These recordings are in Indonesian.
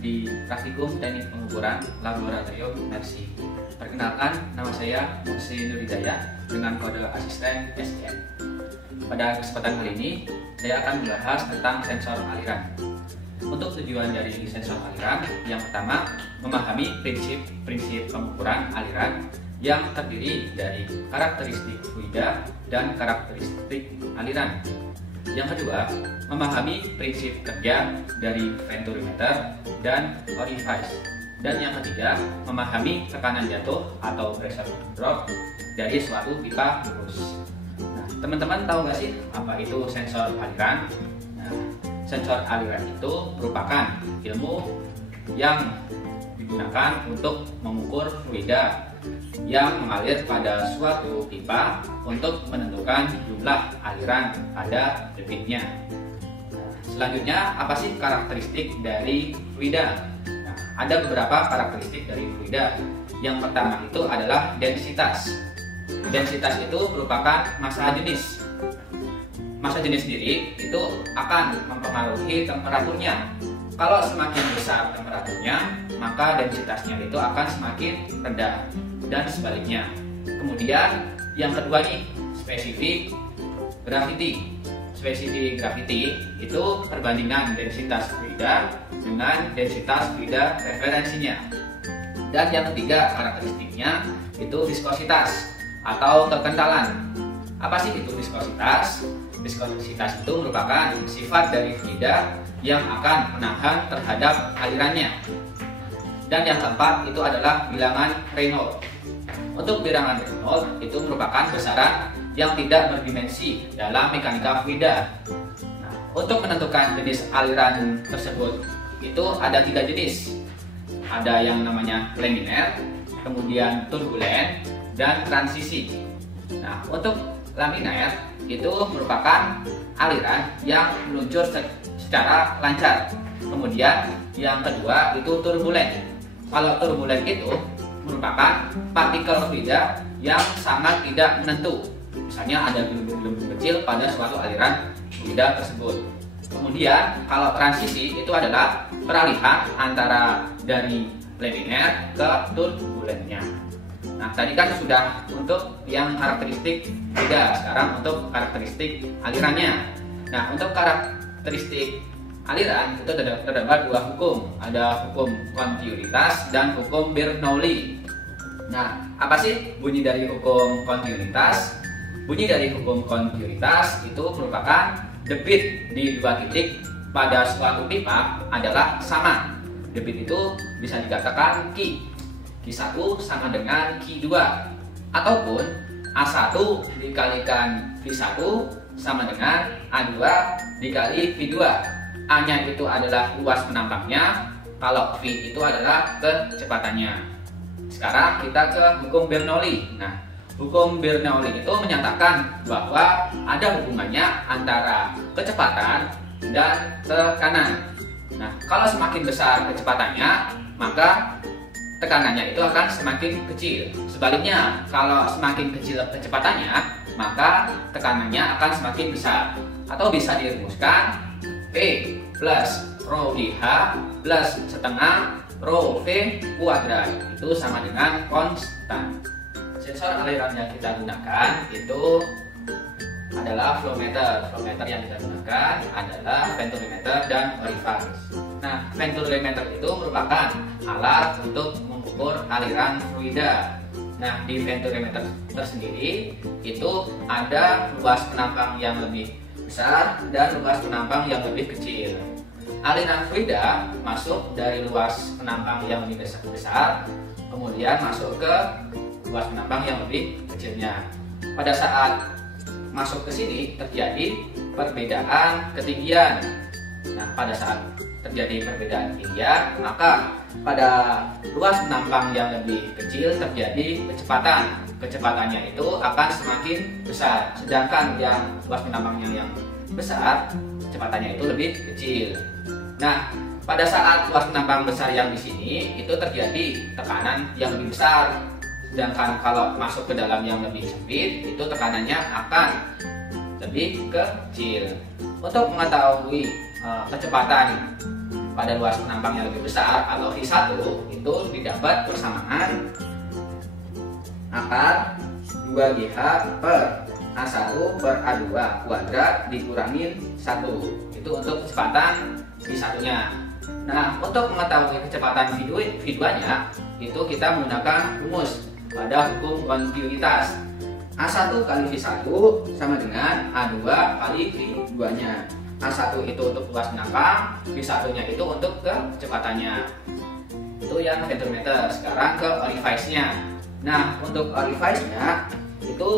di Praktikum Teknik Pengukuran Laboratorium Mercy. Perkenalkan, nama saya Muhsin Nuridaya dengan kode asisten SN. Pada kesempatan kali ini, saya akan membahas tentang sensor aliran. Untuk tujuan dari sensor aliran, yang pertama, memahami prinsip pengukuran aliran yang terdiri dari karakteristik fluida dan karakteristik aliran. Yang kedua, memahami prinsip kerja dari venturimeter dan orifice. Dan yang ketiga, memahami tekanan jatuh atau pressure drop dari suatu pipa lurus. Nah, teman-teman tahu nggak sih apa itu sensor aliran? Nah, sensor aliran itu merupakan ilmu yang digunakan untuk mengukur fluida yang mengalir pada suatu pipa untuk menentukan jumlah aliran pada debitnya. Selanjutnya, apa sih karakteristik dari fluida? Nah, ada beberapa karakteristik dari fluida. Yang pertama itu adalah densitas. Densitas itu merupakan massa jenis. Massa jenis sendiri itu akan mempengaruhi temperaturnya. Kalau semakin besar temperaturnya, maka densitasnya itu akan semakin rendah, dan sebaliknya. Kemudian yang kedua nih, spesifik gravity. Spesifik gravity itu perbandingan densitas fluida dengan densitas fluida referensinya. Dan yang ketiga karakteristiknya itu viskositas atau kekentalan. Apa sih itu viskositas? Viskositas itu merupakan sifat dari fluida yang akan menahan terhadap alirannya. Dan yang keempat itu adalah bilangan Reynolds. Untuk bilangan Reynolds itu merupakan besaran yang tidak berdimensi dalam mekanika fluida. Nah, untuk menentukan jenis aliran tersebut itu ada 3 jenis. Ada yang namanya laminer, kemudian turbulen, dan transisi. Nah, untuk laminer itu merupakan aliran yang meluncur secara lancar. Kemudian yang kedua itu turbulen. Kalau turbulen itu merupakan partikel fluida yang sangat tidak menentu. Misalnya ada gelembung-gelembung kecil pada suatu aliran fluida tersebut. Kemudian kalau transisi itu adalah peralihan antara dari laminer ke turbulennya. Nah, tadi kan sudah untuk yang karakteristik fluida, sekarang untuk karakteristik alirannya. Nah, untuk karakteristik aliran itu terdapat 2 hukum, ada hukum kontinuitas dan hukum Bernoulli. Nah, apa sih bunyi dari hukum kontinuitas? Bunyi dari hukum kontinuitas itu merupakan debit di 2 titik pada suatu pipa adalah sama. Debit itu bisa dikatakan Q. Q1 sama dengan Q2, ataupun A1 dikalikan V1 sama dengan A2 dikali V2. A-nya itu adalah luas penampaknya, kalau V itu adalah kecepatannya. Sekarang kita ke hukum Bernoulli. Nah, hukum Bernoulli itu menyatakan bahwa ada hubungannya antara kecepatan dan tekanan. Nah, kalau semakin besar kecepatannya, maka tekanannya itu akan semakin kecil. Sebaliknya, kalau semakin kecil kecepatannya, maka tekanannya akan semakin besar. Atau bisa dirumuskan P plus rho dH plus setengah rho V kuadrat itu sama dengan konstan. Sensor aliran yang kita gunakan itu adalah flowmeter. Flowmeter yang kita gunakan adalah venturimeter dan orifice. Nah, venturimeter itu merupakan alat untuk mengukur aliran fluida. Nah, di venturimeter tersendiri itu ada luas penampang yang lebih besar dan luas penampang yang lebih kecil. Aliran fluida masuk dari luas penampang yang lebih besar, kemudian masuk ke luas penampang yang lebih kecilnya. Pada saat masuk ke sini terjadi perbedaan ketinggian. Nah, pada saat terjadi perbedaan ketinggian, maka pada luas penampang yang lebih kecil terjadi kecepatan. Kecepatannya itu akan semakin besar, sedangkan yang luas penampangnya yang besar, kecepatannya itu lebih kecil. Nah, pada saat luas penampang besar yang di sini itu terjadi tekanan yang lebih besar, sedangkan kalau masuk ke dalam yang lebih sempit itu tekanannya akan lebih kecil. Untuk mengetahui kecepatan pada luas penampang yang lebih besar atau I1 itu didapat persamaan akar 2GH per A1 per A2 kuadrat dikurangin 1. Itu untuk kecepatan I1-nya. Nah, untuk mengetahui kecepatan V2-nya itu kita menggunakan rumus pada hukum kontinuitas. A1 kali V1 sama dengan A2 kali V2-nya. A1 itu untuk luas penampang, V1-nya itu untuk kecepatannya. Itu yang vector meter. Sekarang ke orifice-nya. Nah, untuk orifice-nya itu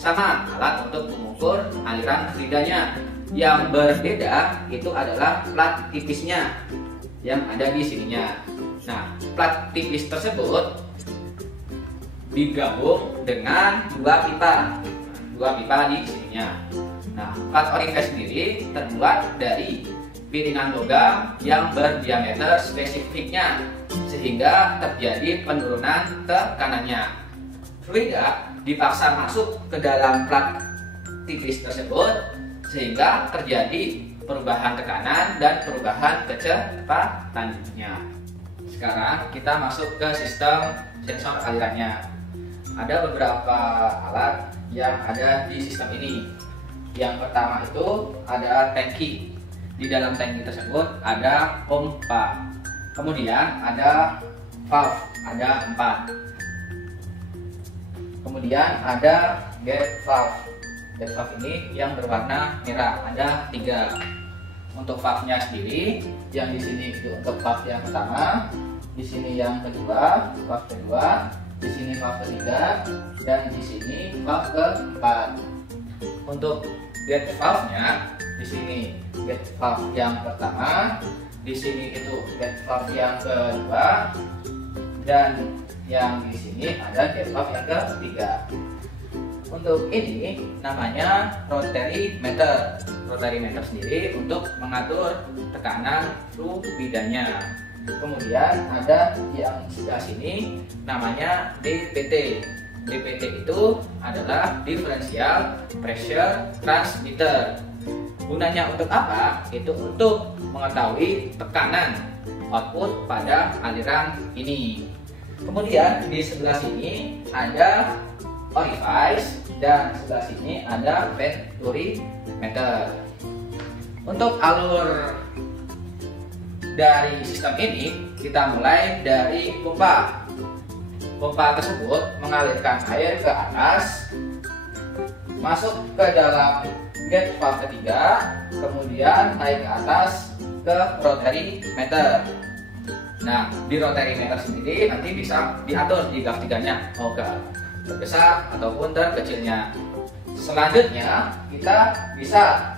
sama alat untuk mengukur aliran fluidanya. Yang berbeda itu adalah plat tipisnya yang ada di sininya. Nah, plat tipis tersebut digabung dengan dua pipa di sininya. Nah, plat orifice sendiri terbuat dari piringan logam yang berdiameter spesifiknya sehingga terjadi penurunan tekanannya. Fluida dipaksa masuk ke dalam plat tipis tersebut sehingga terjadi perubahan tekanan dan perubahan kecepatannya. Sekarang kita masuk ke sistem sensor alirannya. Ada beberapa alat yang ada di sistem ini. Yang pertama itu ada tangki. Di dalam tangki tersebut ada pompa. Kemudian ada valve, ada 4. Kemudian ada gate valve. Gate valve ini yang berwarna merah, ada 3. Untuk valve-nya sendiri, yang di sini itu untuk valve yang pertama, di sini yang kedua, valve kedua, di sini valve ketiga, dan di sini valve keempat. Untuk gate valve-nya, di sini gate valve yang pertama, di sini itu gate valve yang kedua, dan yang di sini ada gate valve yang ketiga. Untuk ini namanya rotary meter. Rotary meter sendiri untuk mengatur tekanan fluidanya. Kemudian ada yang sebelah sini namanya DPT. DPT itu adalah differential pressure transmitter. Gunanya untuk apa? Itu untuk mengetahui tekanan output pada aliran ini. Kemudian di sebelah sini ada orifice dan sebelah sini ada venturi meter. Untuk alur dari sistem ini kita mulai dari pompa. Pompa tersebut mengalirkan air ke atas, masuk ke dalam gate valve ketiga, kemudian naik ke atas ke rotary meter. Nah, di rotary meter sendiri nanti bisa diatur di graf 3-nya mau ke terbesar ataupun terkecilnya. Selanjutnya kita bisa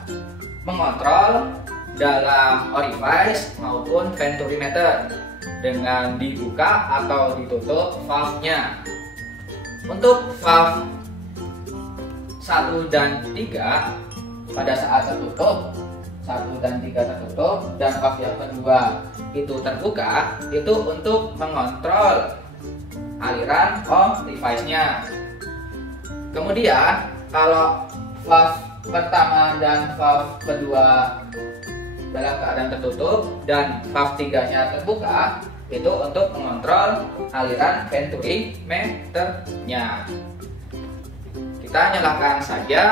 mengontrol dalam orifice maupun venturi meter dengan dibuka atau ditutup valve-nya. Untuk valve 1 dan 3 pada saat tertutup, 1 dan 3 tertutup, dan valve yang kedua itu terbuka, itu untuk mengontrol aliran orifice-nya. Kemudian kalau valve pertama dan valve kedua dalam keadaan tertutup dan valve 3-nya terbuka, itu untuk mengontrol aliran venturi meternya. Kita nyalakan saja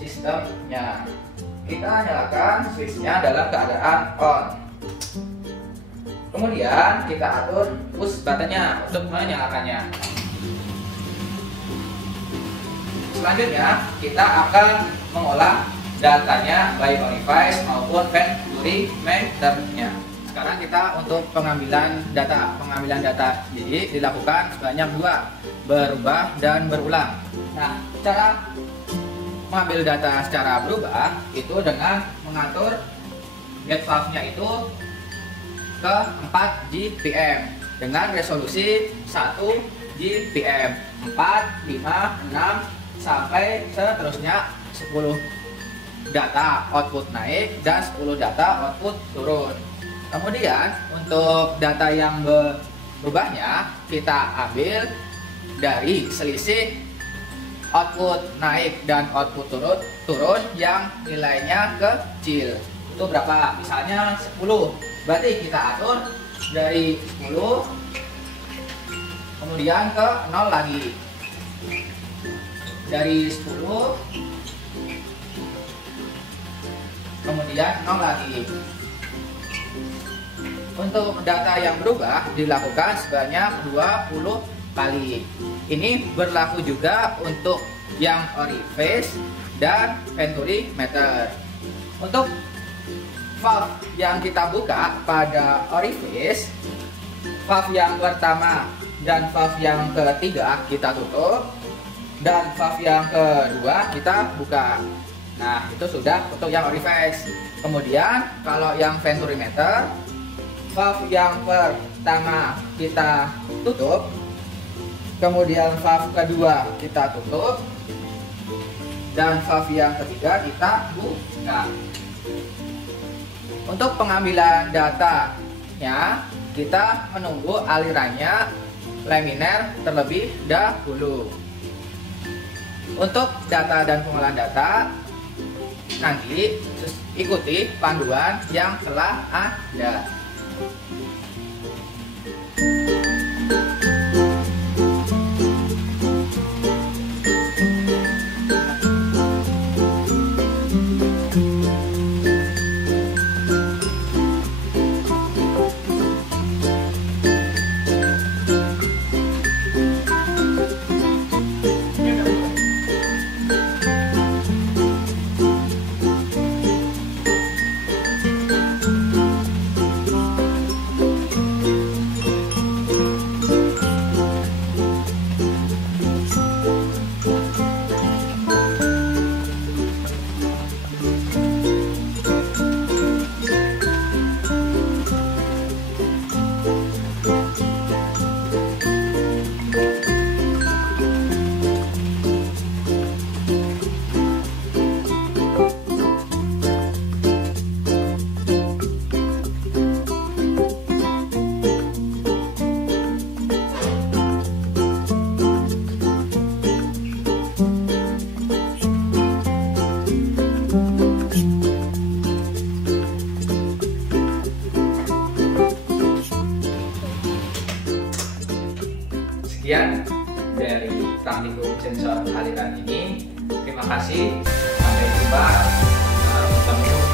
sistemnya. Kita nyalakan switchnya dalam keadaan on. Kemudian kita atur push buttonnya untuk menyalakannya. Selanjutnya kita akan mengolah datanya baik orifice maupun venturi meternya. Sekarang kita untuk pengambilan data. Pengambilan data jadi dilakukan sebanyak 2, berubah dan berulang. Nah, cara mengambil data secara berubah itu dengan mengatur gate valve-nya itu ke 4 GPM dengan resolusi 1 GPM 4, 5, 6 sampai seterusnya 10 data output naik dan 10 data output turun. Kemudian untuk data yang berubahnya kita ambil dari selisih output naik dan output turun yang nilainya kecil. Itu berapa? Misalnya 10. Berarti kita atur dari 10 kemudian ke 0 lagi. Dari 10 kemudian 0 lagi. Untuk data yang berubah dilakukan sebanyak 20 kali. Ini berlaku juga untuk yang orifice dan venturi meter. Untuk valve yang kita buka pada orifice, valve yang pertama dan valve yang ketiga kita tutup, dan valve yang kedua kita buka. Nah, itu sudah untuk yang orifice. Kemudian kalau yang venturi meter, valve yang pertama kita tutup, kemudian valve kedua kita tutup, dan valve yang ketiga kita buka. Untuk pengambilan datanya, kita menunggu alirannya laminer terlebih dahulu. Untuk data dan pengolahan data, nanti ikuti panduan yang telah ada. Sekian dari praktikum sensor aliran ini. Terima kasih. Sampai jumpa. Assalamualaikum.